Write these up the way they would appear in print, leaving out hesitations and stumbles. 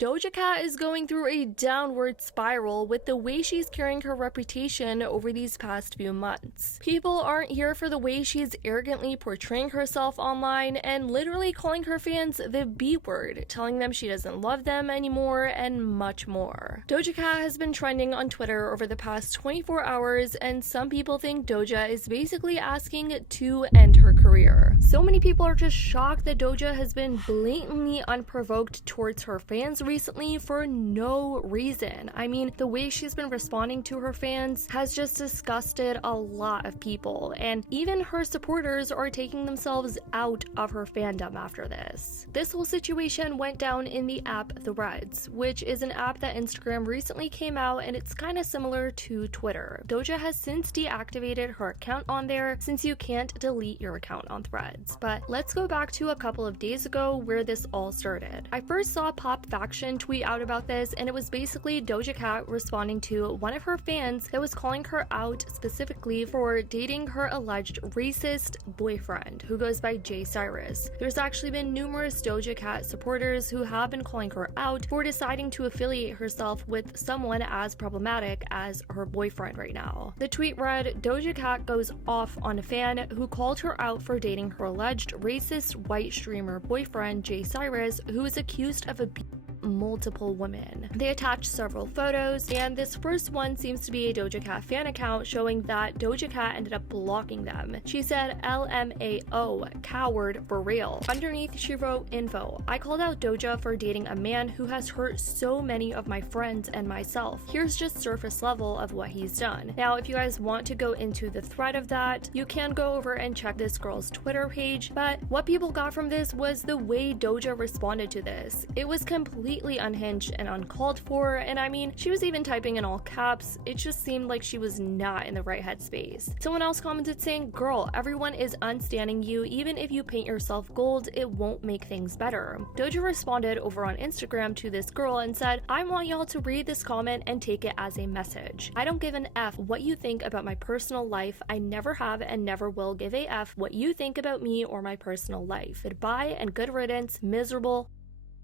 Doja Cat is going through a downward spiral with the way she's carrying her reputation over these past few months. People aren't here for the way she's arrogantly portraying herself online and literally calling her fans the B word, telling them she doesn't love them anymore, and much more. Doja Cat has been trending on Twitter over the past 24 hours, and some people think Doja is basically asking to end her career. So many people are just shocked that Doja has been blatantly unprovoked towards her fans recently for no reason. I mean, the way she's been responding to her fans has just disgusted a lot of people, and even her supporters are taking themselves out of her fandom after this. This whole situation went down in the app Threads, which is an app that Instagram recently came out, and it's kind of similar to Twitter. Doja has since deactivated her account on there since you can't delete your account on Threads. But let's go back to a couple of days ago where this all started. I first saw Pop Faction tweet out about this, and it was basically Doja Cat responding to one of her fans that was calling her out specifically for dating her alleged racist boyfriend who goes by Jay Cyrus. There's actually been numerous Doja Cat supporters who have been calling her out for deciding to affiliate herself with someone as problematic as her boyfriend right now. The tweet read, "Doja Cat goes off on a fan who called her out for dating her alleged racist white streamer boyfriend Jay Cyrus, who is accused of abusing multiple women." They attached several photos, and this first one seems to be a Doja Cat fan account showing that Doja Cat ended up blocking them. She said LMAO, coward for real. Underneath she wrote info, "I called out Doja for dating a man who has hurt so many of my friends and myself. Here's just surface level of what he's done." Now, if you guys want to go into the thread of that, you can go over and check this girl's Twitter page, but what people got from this was the way Doja responded to this. It was completely unhinged and uncalled for, and I mean, she was even typing in all caps. It just seemed like she was not in the right headspace. Someone else commented saying, "Girl, everyone is unstanding you. Even if you paint yourself gold, it won't make things better." Doja responded over on Instagram to this girl and said, "I want y'all to read this comment and take it as a message. I don't give an F what you think about my personal life. I never have and never will give a F what you think about me or my personal life. Goodbye and good riddance, miserable."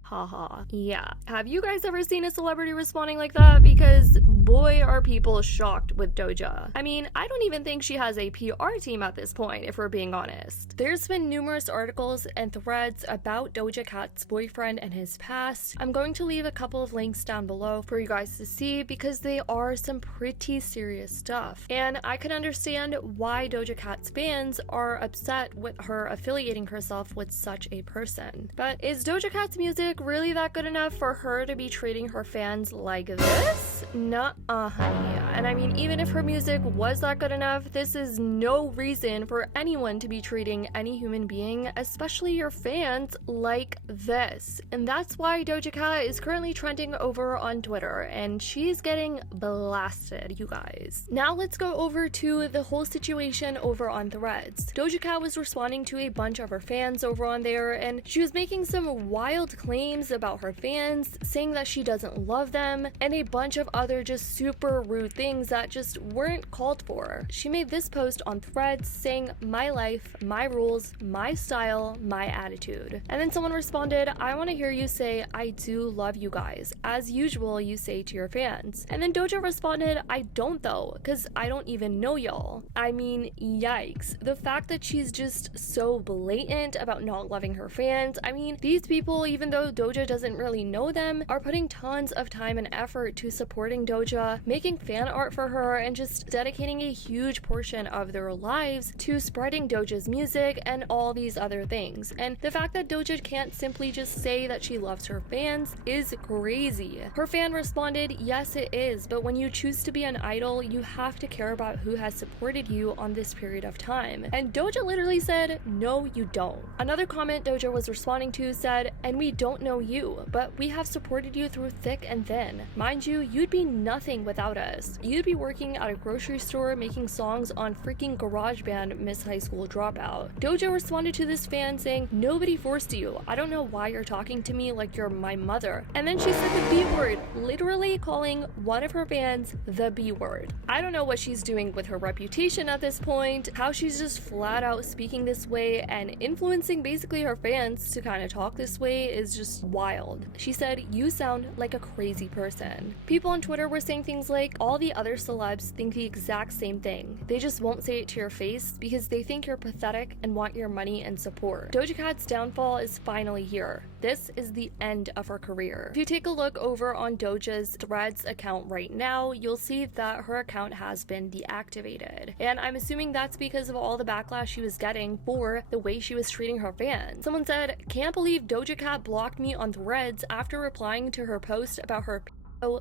Haha. Yeah. Have you guys ever seen a celebrity responding like that? Because boy, are people shocked with Doja. I mean, I don't even think she has a PR team at this point, if we're being honest. There's been numerous articles and threads about Doja Cat's boyfriend and his past. I'm going to leave a couple of links down below for you guys to see because they are some pretty serious stuff. And I can understand why Doja Cat's fans are upset with her affiliating herself with such a person. But is Doja Cat's music really that good enough for her to be treating her fans like this? Nuh-uh, honey. And I mean, even if her music was that good enough, this is no reason for anyone to be treating any human being, especially your fans, like this. And that's why Doja Cat is currently trending over on Twitter, and she's getting blasted, you guys. Now let's go over to the whole situation over on Threads. Doja Cat was responding to a bunch of her fans over on there, and she was making some wild claims about her fans, saying that she doesn't love them, and a bunch of other just super rude things that just weren't called for. She made this post on Threads saying, "My life, my rules, my style, my attitude." And then someone responded, "I want to hear you say, 'I do love you guys,' as usual you say to your fans." And then Doja responded, "I don't though, because I don't even know y'all." I mean, yikes. The fact that she's just so blatant about not loving her fans, I mean, these people, even though Doja doesn't really know them, are putting tons of time and effort to supporting Doja, making fan art for her, and just dedicating a huge portion of their lives to spreading Doja's music and all these other things. And the fact that Doja can't simply just say that she loves her fans is crazy. Her fan responded, "Yes, it is, but when you choose to be an idol, you have to care about who has supported you on this period of time." And Doja literally said, "No, you don't." Another comment Doja was responding to said, "And we don't know you, but we have supported you through thick and thin. Mind you, you'd be nothing nothing without us. You'd be working at a grocery store making songs on freaking GarageBand, Miss High School Dropout. Doja responded to this fan saying, "Nobody forced you. I don't know why you're talking to me like you're my mother." And then she said the B word, literally calling one of her fans the B word. I don't know what she's doing with her reputation at this point, how she's just flat out speaking this way and influencing basically her fans to kind of talk this way is just wild. She said, "You sound like a crazy person." People on Twitter were saying things like, all the other celebs think the exact same thing. They just won't say it to your face because they think you're pathetic and want your money and support. Doja Cat's downfall is finally here. This is the end of her career. If you take a look over on Doja's Threads account right now, you'll see that her account has been deactivated. And I'm assuming that's because of all the backlash she was getting for the way she was treating her fans. Someone said, "Can't believe Doja Cat blocked me on Threads after replying to her post about her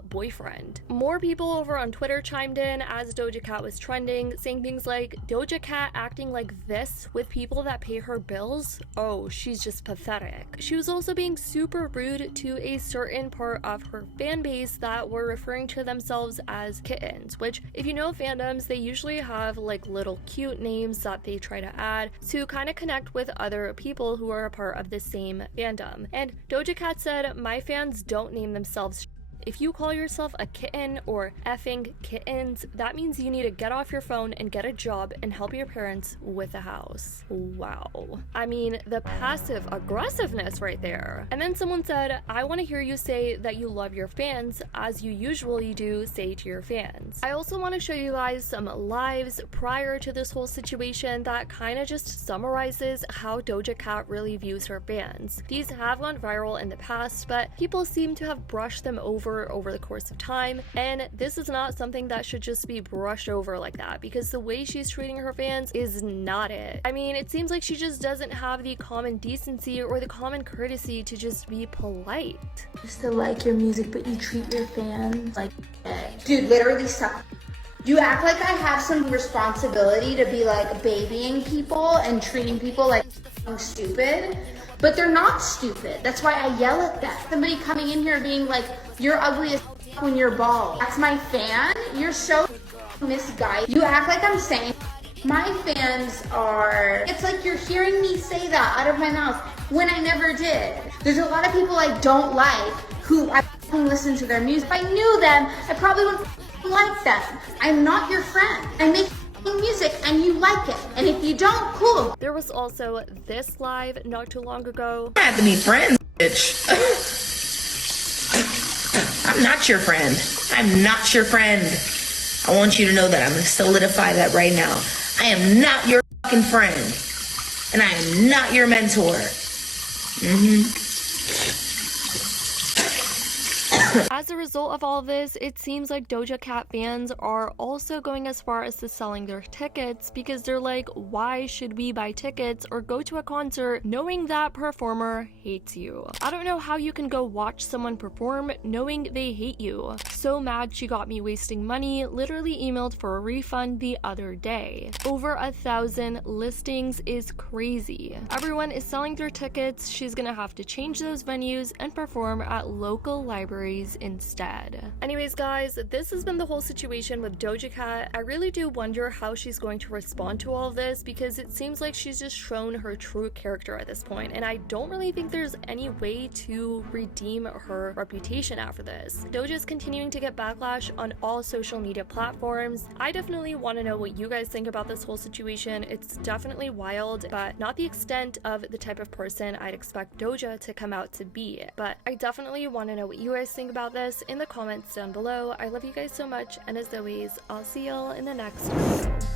boyfriend." More people over on Twitter chimed in as Doja Cat was trending, saying things like, "Doja Cat acting like this with people that pay her bills? Oh, she's just pathetic." She was also being super rude to a certain part of her fan base that were referring to themselves as kittens, which, if you know fandoms, they usually have like little cute names that they try to add to kind of connect with other people who are a part of the same fandom. And Doja Cat said, "My fans don't name themselves. If you call yourself a kitten or effing kittens, that means you need to get off your phone and get a job and help your parents with a house." Wow. I mean, the passive aggressiveness right there. And then someone said, "I want to hear you say that you love your fans as you usually do say to your fans." I also want to show you guys some lives prior to this whole situation that kind of just summarizes how Doja Cat really views her fans. These have gone viral in the past, but people seem to have brushed them over the course of time, and this is not something that should just be brushed over like that, because the way she's treating her fans is not it. I mean, it seems like she just doesn't have the common decency or the common courtesy to just be polite. Just to like your music, but you treat your fans like shit. Dude, literally suck. You act like I have some responsibility to be like babying people and treating people like stupid, but they're not stupid. That's why I yell at them. Somebody coming in here being like, "You're ugly as when you're bald." That's my fan? You're so misguided. You act like I'm saying my fans are... It's like you're hearing me say that out of my mouth when I never did. There's a lot of people I don't like who I listen to their music. If I knew them, I probably wouldn't like them. I'm not your friend. I make music and you like it, and if you don't, cool. There was also this live not too long ago. I have to be friends, bitch. I'm not your friend. I'm not your friend. I want you to know that. I'm gonna solidify that right now. I am not your fucking friend, and I am not your mentor. As a result of all this, it seems like Doja Cat fans are also going as far as to selling their tickets, because they're like, why should we buy tickets or go to a concert knowing that performer hates you? I don't know how you can go watch someone perform knowing they hate you. So mad she got me wasting money, literally emailed for a refund the other day. Over 1,000 listings is crazy. Everyone is selling their tickets. She's gonna have to change those venues and perform at local libraries instead. Anyways guys, this has been the whole situation with Doja Cat. I really do wonder how she's going to respond to all of this, because it seems like she's just shown her true character at this point, and I don't really think there's any way to redeem her reputation after this. Doja's continuing to get backlash on all social media platforms. I definitely want to know what you guys think about this whole situation. It's definitely wild, but not the extent of the type of person I'd expect Doja to come out to be. But I definitely want to know what you guys think about this in the comments down below. I love you guys so much, and as always, I'll see y'all in the next one.